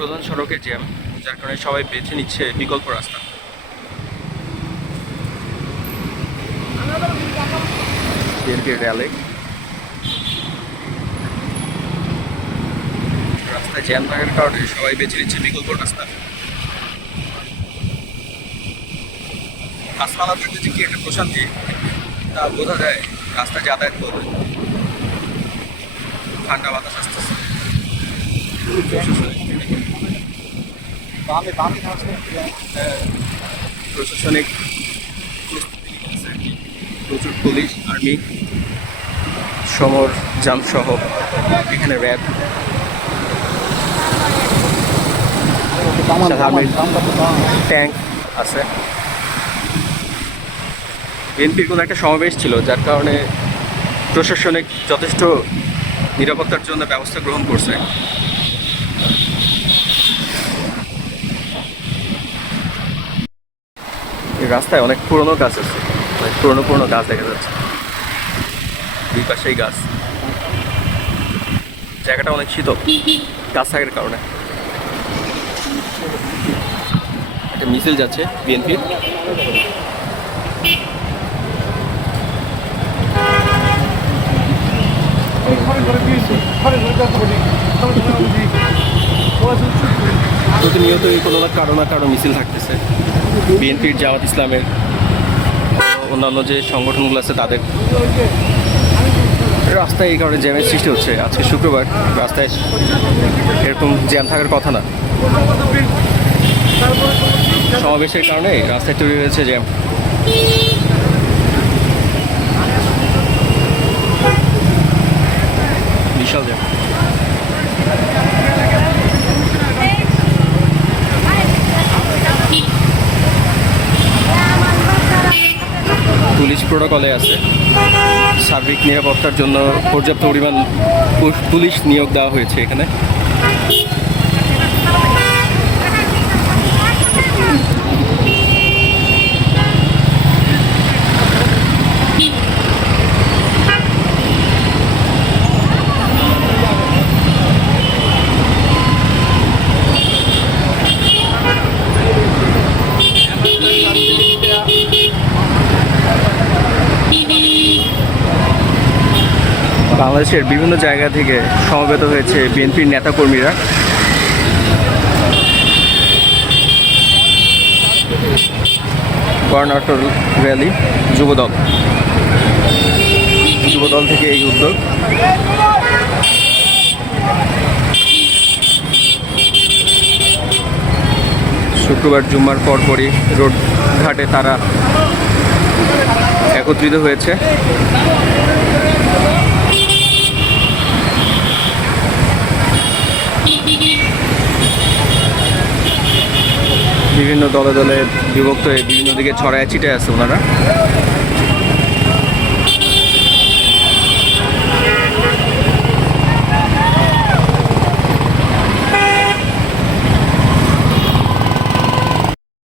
প্রধান সড়কে জ্যাম, যার কারণে সবাই বেছে নিচ্ছে বিকল্প রাস্তা। বিএনপির র্যালি, রাস্তায় জ্যাম থাকার কারণে সবাই বেছে নিচ্ছে বিকল্প রাস্তা। গাছপালা থাকতে যে কি একটা প্রশান্তি তা বোঝা যায় রাস্তায় যাতায়াত করবে। ঠান্ডা বাতাস আসতেছে। প্রশাসনিক প্রচুর পুলিশ, আর্মি, সমর যান সহ এখানে র্যাব, ট্যাঙ্ক আছে। বিএনপির কোনো একটা সমাবেশ ছিল, যার কারণে প্রশাসনিক যথেষ্ট নিরাপত্তার জন্য ব্যবস্থা গ্রহণ করছে। এই রাস্তায় অনেক পুরনো গাছ আছে, অনেক পুরনো গাছ দেখা যাচ্ছে, দুই পাশেই গাছ। জায়গাটা অনেক শীতল গাছ থাকার কারণে। একটা মিছিল যাচ্ছে বিএনপির। প্রতিনিয়তই কোনো না কারো মিছিল থাকতেছে। বিএনপির, জামাত ইসলামের, অন্যান্য যে সংগঠনগুলো আছে তাদের। রাস্তায় এই কারণে জ্যামের সৃষ্টি হচ্ছে। আজকে শুক্রবার, রাস্তায় এরকম জ্যাম থাকার কথা না। সমাবেশের কারণে রাস্তায় তৈরি হয়েছে জ্যাম। বিশাল জ্যাম। পুলিশ প্রোটোকলে আছে। সার্বিক নিরাপত্তার জন্য পর্যাপ্ত পরিমাণ পুলিশ নিয়োগ দেওয়া হয়েছে এখানে। বাংলাদেশের বিভিন্ন জায়গা থেকে সমবেত হয়েছে বিএনপির নেতাকর্মীরা। বর্ণাঢ্য র্যালি, যুবদল থেকে এই উদ্যোগ। শুক্রবার জুম্মার পরপরই রোড ঘাটে তারা একত্রিত হয়েছে। বিভিন্ন দলে বিভক্ত হয়ে বিভিন্ন দিকে ছড়ায় ছিটে আছে ওনারা।